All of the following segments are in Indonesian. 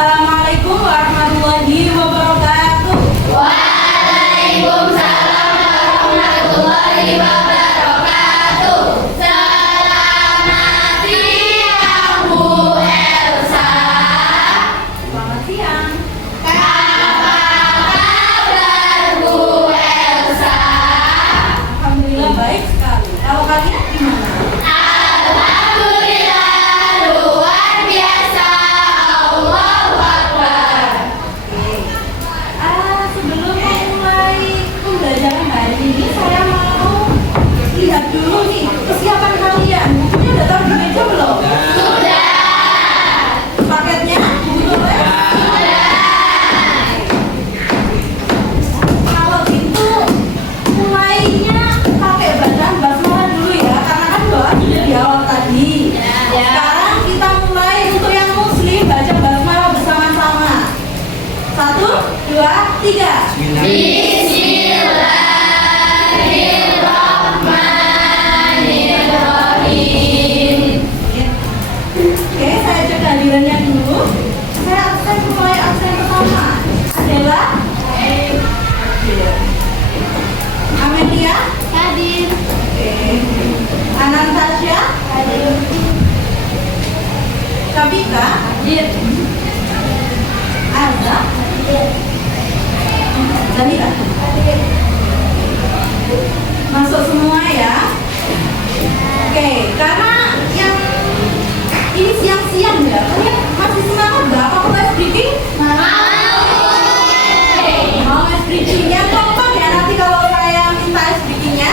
Assalamualaikum warahmatullahi wabarakatuh. Waalaikumsalam warahmatullahi wabarakatuh. Selamat siang Bu Elsa. Selamat siang. Apa kabar Bu Elsa? Alhamdulillah baik sekali. Kalau kalian gimana? Alhamdulillah luar biasa. Allahu Akbar. Sebelum memulai pembelajaran hari ini, saya mau lihat dulu nih kesiapan kalian. Bukunya udah taruh di meja belum? Sudah. Paketnya buku tulis? Kalau gitu mulainya pakai bacaan basmalah dulu ya, karena kan doa sudah di awal tadi. Sekarang kita mulai untuk yang muslim baca basmalah bersama-sama. 1, 2, 3. Bismillahirrahmanirrahim. Oke, saya cek kehadirannya dulu. Saya absen mulai absen pertama adalah Amelia, Hadir. Anastasia, Kabika, Hadir. Arda, Zanira. Masuk semua ya. Oke, karena yang ini siang-siang ya, kalian masih semangat nggak? Apa live breaking? Mau ice breaking yang kompak ya nanti kalau saya minta ice breakingnya.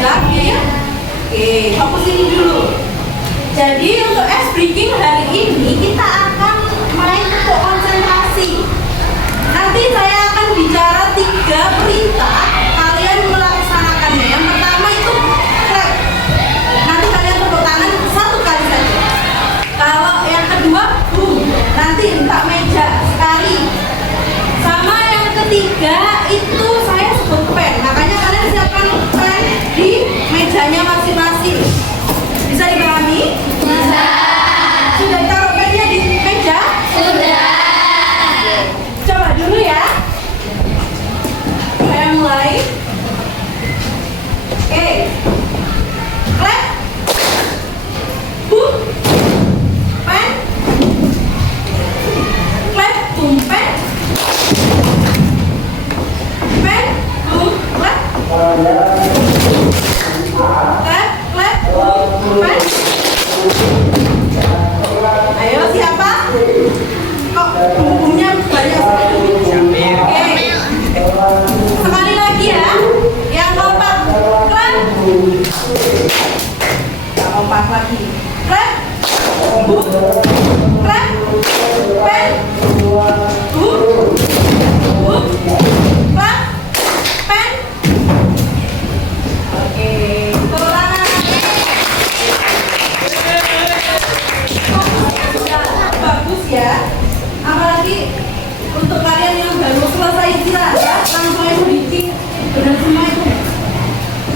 Lagi ya. Oke, fokus ini dulu. Jadi untuk ice breaking hari ini kita akan main untuk konsentrasi. Nanti saya akan bicara 3 perintah, kalian melaksanakannya. Yang pertama itu clap. Nanti kalian tepuk tangan 1 kali saja. Kalau yang kedua, boom. Nanti minta meja sekali. Sama yang ketiga itu saya sebut pen. Makanya kalian siapkan pen di mejanya masing-masing. Bisa dipahami? Bisa. Sudah ditaruh pennya di meja? Sudah. Coba dulu ya. Saya mulai. Oke. Clap. Boom. Pen. Clap. Boom. Pen. Pen. Boom. Clap. Clap. Clap. Boom. Pen. Ayo siapa? Kok bukunya banyak sekali? Oke. Sekali lagi ya. Yang kompak. Clap. Yang kompak lagi. Clap. Boom. Clap. Pen. Boom. Boom. Clap. Pen. Oke. Tepuk tangan. Sudah bagus ya. Apalagi untuk kalian yang baru selesai istirahat langsung aja bikin benar semua itu.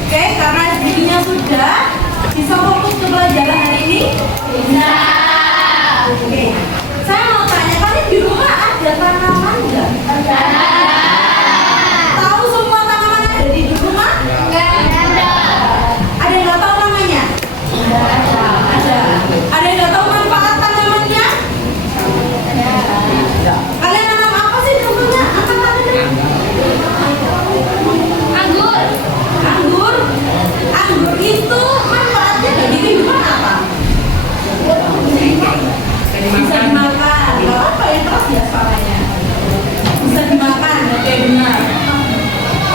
Oke, karena bikinnya sudah, bisa fokus ke pelajaran hari ini? Bisa. Oke. Saya mau tanya, kalian di rumah ada tanaman nggak? Tahu semua tanaman ada di rumah? Enggak ada. Ada yang nggak tahu namanya? Ada. Ada yang nggak tahu manfaat tanamannya? Kalian nanam apa sih di rumahnya? Angkat tangannya. Anggur. Anggur. Anggur itu manfaatnya bagi kehidupan apa? Bisa dimakan. Gak apa ya, terus ya suaranya. Bisa dimakan, oke benar.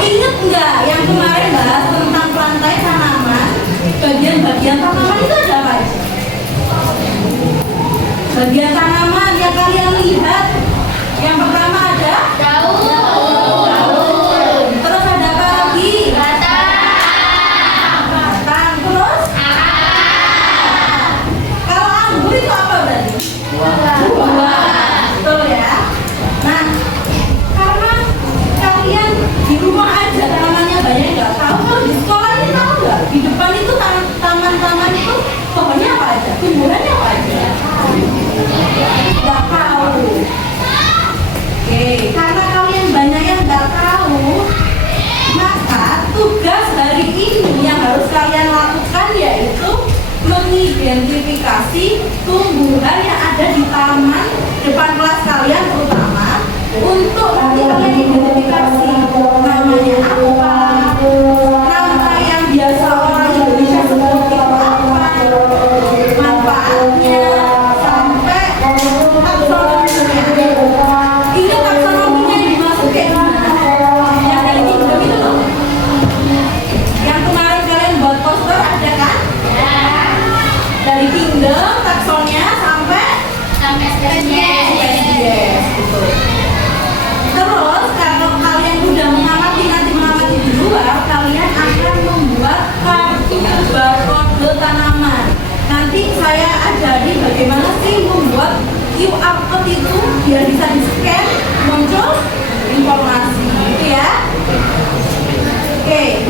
Ingat nggak yang kemarin bahas tentang plantai tanaman? Bagian-bagian tanaman itu ada apa aja? Bagian tanaman yang kalian lihat, yang pertama ada Daun. terus ada apa lagi? Batang. Batang, terus kalau anggur itu apa berarti? Buah. Betul ya. Nah, karena kalian di rumah aja tanamannya banyak nggak tahu, kalau di sekolah ini tahu nggak? Di depan itu taman-taman itu pohonnya apa aja? Tumbuhannya apa aja? Nggak tahu. Oke, karena kalian banyak yang nggak tahu, maka tugas hari ini yang harus kalian lakukan yaitu mengidentifikasi tumbuhan yang ada di taman depan kelas kalian terutama untuk nanti kalian identifikasi namanya apa, nama yang biasa orang Indonesia sebut itu apa, manfaatnya, sampai taksonominya. Ingat taksonominya yang dimaksud kayak gimana? Yang dari Kingdom itu loh. Yang kemarin kalian buat poster ada kan? Dari Kingdom, taksonnya sampai spesies gitu. Terus kalau kalian udah mengamati di luar, kalian akan membuat kartu barcode tanaman. Nanti saya ajari bagaimana sih membuat QR code itu biar bisa di-scan, muncul informasi gitu ya. Oke.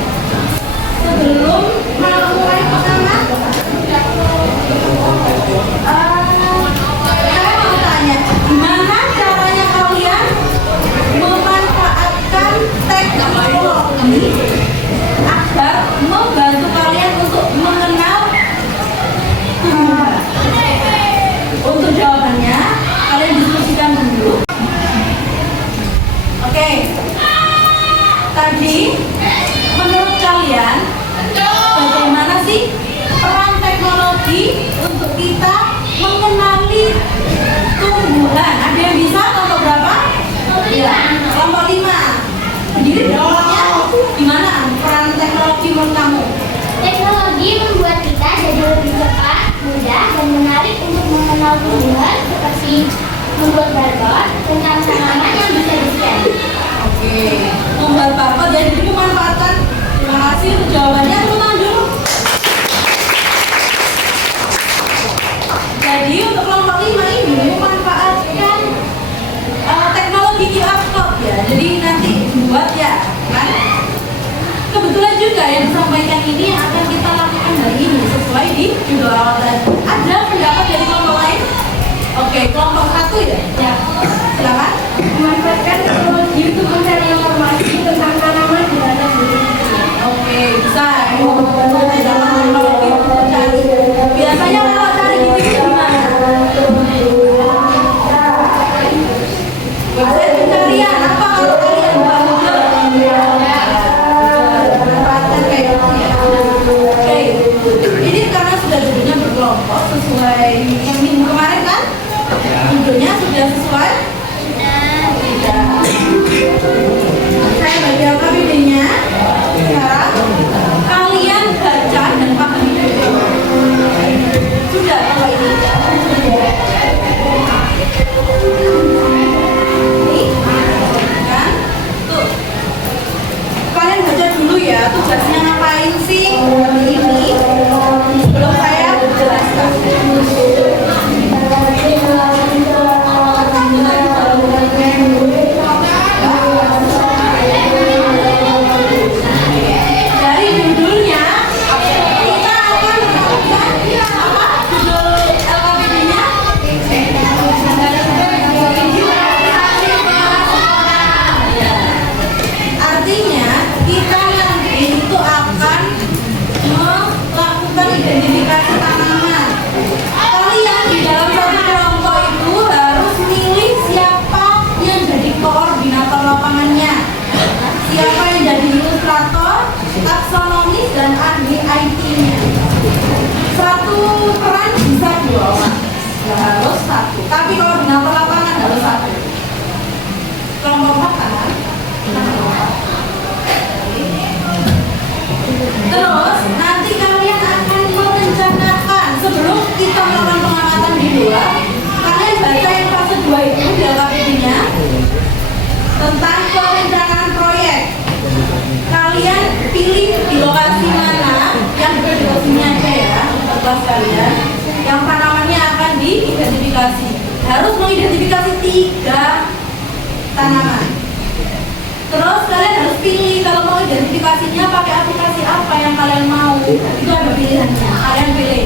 Sebelum mulai pengamat, saya mau tanya, gimana caranya kalian memanfaatkan teknologi agar membantu kalian untuk mengenal tumbuhan? Untuk jawabannya, kalian diskusikan dulu. Oke. Tadi, menurut kalian, bagaimana sih peran teknologi untuk kita mengenali tumbuhan? Ada yang bisa kelompok berapa? Ya, kelompok 5. Jadi jawabnya gimana peran teknologi menurut kamu? Teknologi membuat kita jadi lebih cepat, mudah, dan menarik untuk mengenal tumbuhan seperti membuat barcode tentang tanaman yang bisa di-scan. Oke, membuat barcode jadi dimanfaatkan. Terima kasih untuk jawabannya. Tepuk tangan dulu. Jadi untuk kelompok 5 ini memanfaatkan teknologi QR code ya. Jadi nanti buat ya, kan? Kebetulan juga yang disampaikan ini yang akan kita lakukan hari ini sesuai di judul awal tadi. Ada pendapat dari kelompok lain? Oke, kelompok 1 ya? Ya. Silakan. Memanfaatkan teknologi untuk mencari informasi tentang tanaman di dalam diri. Oke, bisa. Teknologi untuk mencari. Biasanya kalau cari gitu gimana? Website pencarian apa kalau kalian buka Google? Manfaatkan kayak gitu ya. Oke, ini karena sudah judulnya berkelompok sesuai yang minggu kemarin kan? Judulnya sudah sesuai? Tidak. Saya bagi LKPD-nya. Sekarang kalian baca dan pahami dulu. Sudah kalau ini. Ini kan? Tuh. Kalian baca dulu ya. Tugasnya ngapain sih hari ini? Sebelum saya jelaskan. Dari judulnya kita akan melakukan apa? Judul LKPD-nya? Artinya kita nanti itu akan melakukan identifikasi tanaman. Kalian di dalam satu kelompok itu harus milih siapa yang jadi koordinator lapangannya, siapa yang jadi ilustrator, taksonomis, dan ahli IT-nya. Satu peran bisa 2 orang, nggak harus 1. Tapi koordinator lapangan harus 1. Kelompok 4 kan? Terus nanti kalian akan merencanakan sebelum kita melakukan pengamatan di luar. Kalian baca yang fase 2 itu di LKPD-nya tentang perencanaan proyek. Kalian pilih di lokasi mana yang di lokasinya aja ya, kelas kalian. Yang tanamannya akan diidentifikasi. Harus mengidentifikasi 3 tanaman. Terus kalian harus pilih kalau mau identifikasinya pakai aplikasi apa yang kalian mau. Itu ada pilihannya. Kalian pilih.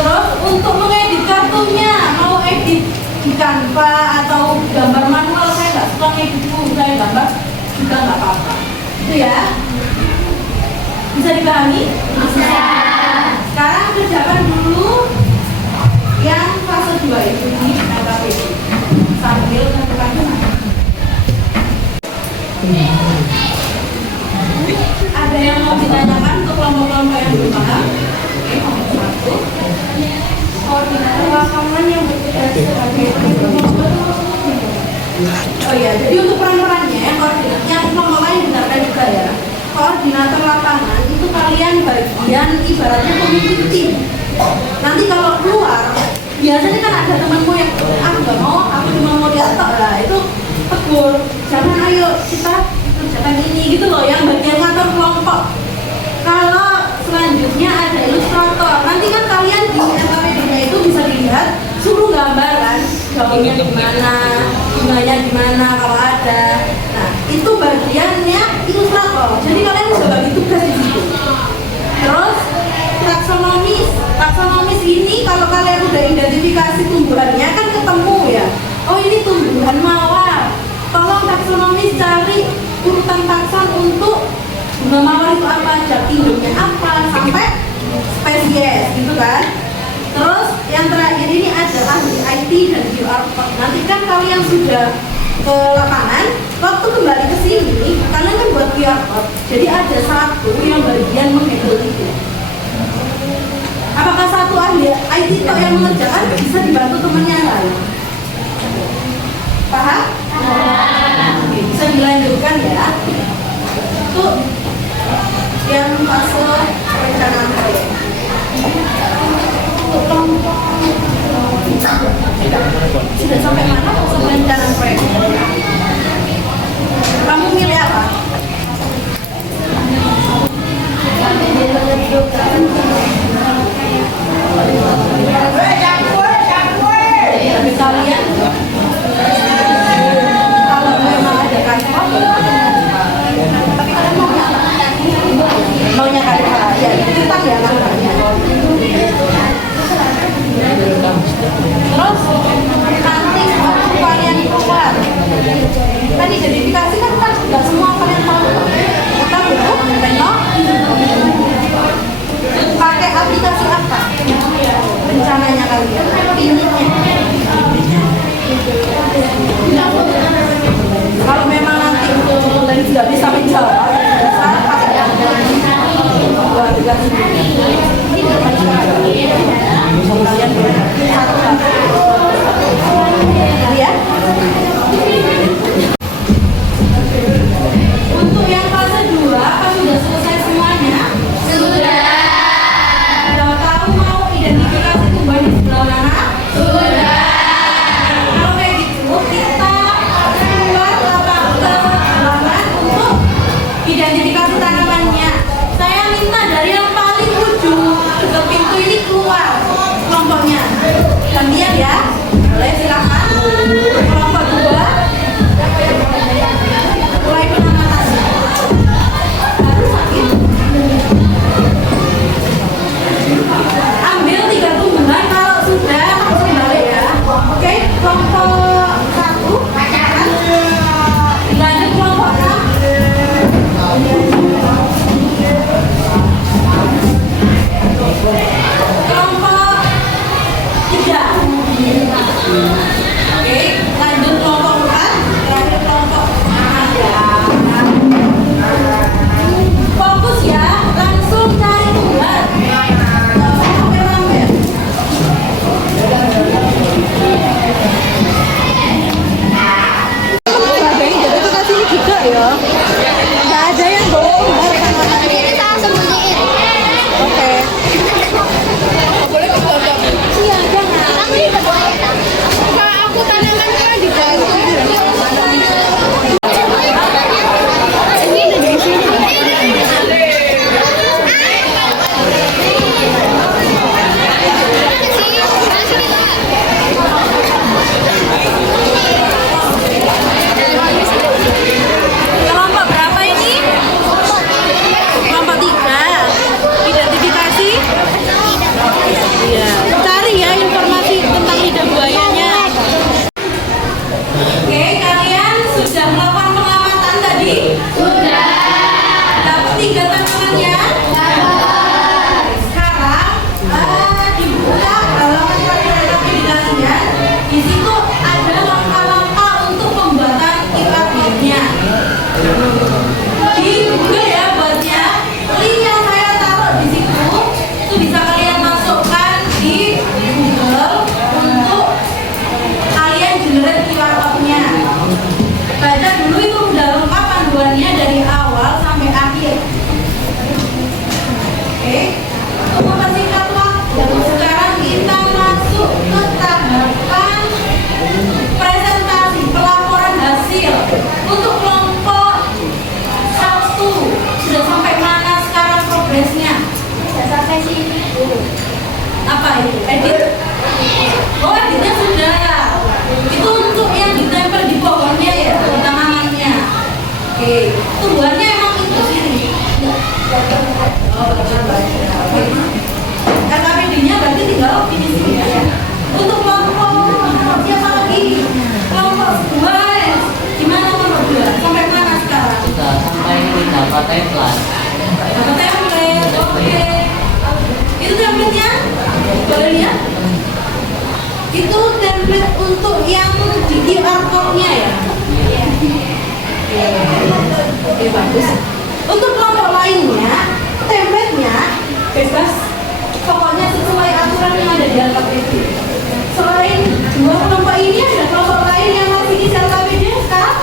Terus untuk mengedit kartunya mau edit di Canva atau gambar manual, saya nggak suka kayak gitu, saya gambar juga nggak apa-apa. Itu ya. Bisa dipahami? Bisa. Sekarang kerjakan dulu yang fase 2 itu di LKPD sambil tentukan kesana. Ada yang mau ditanyakan untuk kelompok-kelompok yang belum paham? Oke, nomor 1. Koordinator lapangan yang bertugas sebagai oh iya, jadi untuk peran-perannya, koordinatnya nomor lain dengarkan juga ya. Koordinator lapangan itu kalian bagian ibaratnya pemimpin tim. Nanti kalau keluar, biasanya kan ada temanmu yang aku nggak mau, aku cuma mau lihat tok lah, itu tegur, jangan ayo kita kerjakan ini gitu loh, yang bagian ngatur kelompok. Kalau selanjutnya ada ilustrator, nanti kan kalian di LKPD-nya itu bisa dilihat suruh gambar kan, gaungnya gimana, bunganya gimana kalau ada. Nah itu bagiannya ilustrator, jadi kalian bisa bagi tugas di situ. Terus taksonomis ini kalau kalian udah identifikasi tumbuhannya kan ketemu ya, oh ini tumbuhan mawar, tolong taksonomis cari urutan takson untuk bunga mawar itu apa aja, induknya apa sampai spesies gitu kan. Terus yang terakhir ini ada ahli IT dan QR code. Nanti kan kalian sudah ke lapangan, waktu kembali ke sini kalian kan buat QR code, jadi ada satu yang bagian menghandle itu. Apakah satu ahli IT itu yang mengerjakan, bisa dibantu temannya yang lain? Paham? Oke, bisa dilanjutkan ya. Itu yang fase perencanaan proyek. Sudah sampai mana fase perencanaan proyek? Kamu milih apa? Bagi kalian, kalau memang ada kantor, tapi kalian maunya apa? Maunya kantor, ya kita ya kantornya. Terus nanti waktu kalian keluar, kan identifikasi kan nggak semua kalian tahu. Kita butuh tengok pakai aplikasi apa rencananya kalian, kalau memang nanti untuk tadi tidak bisa menjawab, bisa pakai aplikasi kalian ya. Untuk yang fase 2, apa sudah selesai semuanya? Sudah. Kalau tahu mau identifikasi tumbuhan di sebelah mana? Sudah. Kalau kayak gitu, kita keluar ke halaman untuk identifikasi tanamannya. Saya minta dari yang paling ujung ke pintu ini keluar kelompoknya. Oh, LKPD-nya berarti tinggal finishing ya. Untuk kelompok siapa lagi? Kelompok 2. Gimana kelompok 2? Sampai mana sekarang? Sudah sampai dapat template. Dapat template, oke. Itu template-nya? Boleh lihat? Itu template untuk yang di QR code-nya ya? Oke, bagus. Untuk kelompok lainnya, template-nya bebas. Pokoknya sesuai aturan yang ada di LKPD. Selain 2 kelompok ini, ada kelompok lain yang masih isi LKPD sekarang?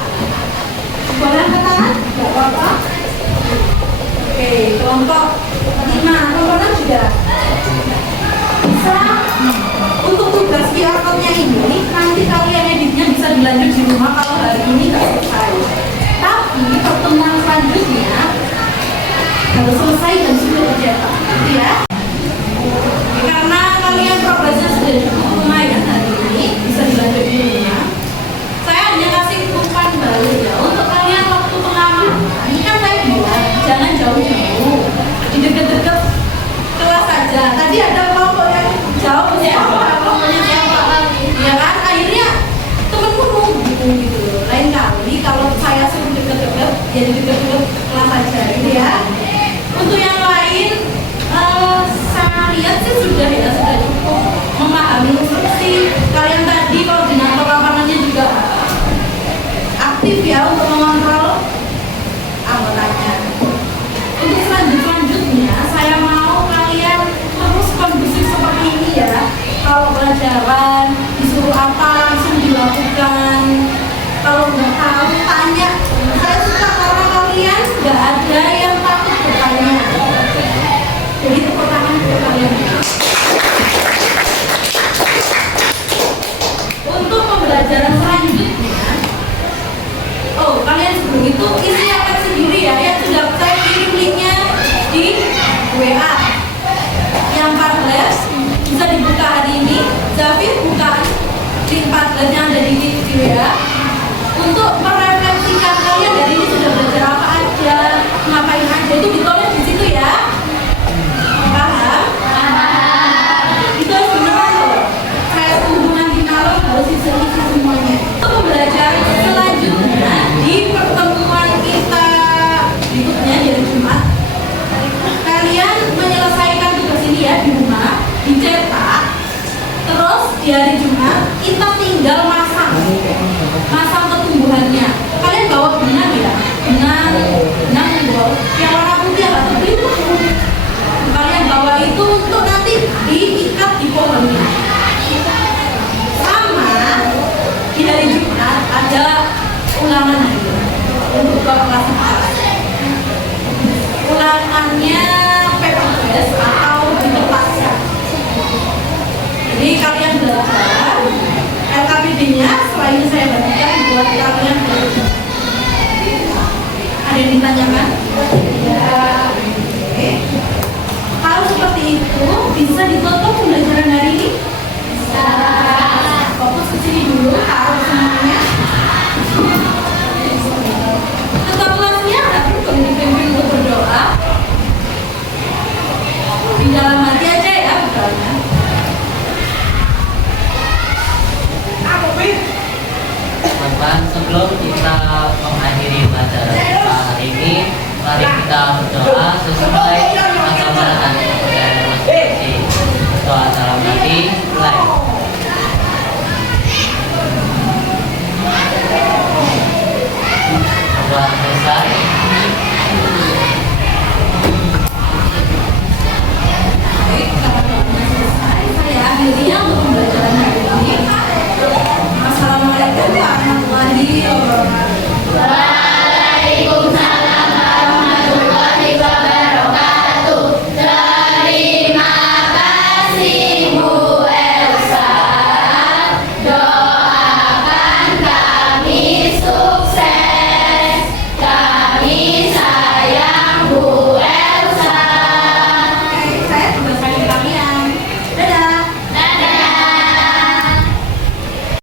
Boleh angkat tangan? Gak apa-apa. Oke, kelompok 5, kelompok 6 juga. Bisa untuk tugas QR code-nya ini, nanti kalian editnya bisa dilanjut di rumah kalau hari ini nggak selesai. Tapi pertemuan selanjutnya harus selesai dan sudah dicetak, gitu ya. Karena kalian progresnya sudah cukup lumayan hari ini, bisa dilanjut di rumah. Saya hanya kasih umpan balik ya untuk kalian waktu pengaman. Ini kan saya bilang jangan jauh-jauh, di dekat-dekat kelas saja. Tadi ada kelompok yang jauh siapa? Kelompoknya siapa? Ya kan? Akhirnya temenku nunggu gitu loh. Lain kali kalau saya suruh dekat-dekat, ya di dekat-dekat kelas saja gitu ya. Untuk yang lain, saya lihat sih sudah cukup memahami instruksi. Kalian tadi koordinator lapangannya juga aktif ya untuk mengontrol anggotanya. Untuk selanjutnya, saya mau kalian terus kondusif seperti ini ya. Kalau pelajaran disuruh apa langsung dilakukan. Kalau nggak tahu tanya. Saya suka karena kalian nggak ada yang takut bertanya. Jadi tepuk tangan untuk kalian. Untuk pembelajaran selanjutnya, kalian sebelum itu isi akan sendiri ya. Yang sudah saya kirim linknya di WA. Yang Padlet bisa dibuka hari ini. Zafir buka link Padlet yang ada di WA untuk merefleksikan kalian dari ini sudah belajar apa aja, ngapain aja, itu ditulis di situ ya. Paham? Itu harus beneran loh. Saya tunggu nanti malam harus isi semuanya. Untuk pembelajaran selanjutnya di pertemuan kita berikutnya di hari Jumat, kalian menyelesaikan tugas ini ya di rumah, dicetak. Terus di hari Jumat kita tinggal masang ketumbuhannya. Kalian bawa benang ya, benang yang warna putih agak tebal itu. Kalian bawa itu untuk nanti diikat di pohonnya. Sama di hari Jumat ada ulangan juga untuk kelas 4. Ulangannya paper base atau di kertas. Jadi kalian belajar LKPD-nya setelah ini saya bagikan buat kalian belajar. Ada yang ditanyakan? Ya. Oke. Kalau seperti itu bisa ditutup pembelajaran hari ini? Bisa. Fokus ke sini dulu, taruh semuanya. Tetap kelasnya tapi dipimpin untuk berdoa. Di dalam hati aja ya berdoanya. Teman-teman, sebelum kita mengakhiri pelajaran kita hari ini, mari kita berdoa sesuai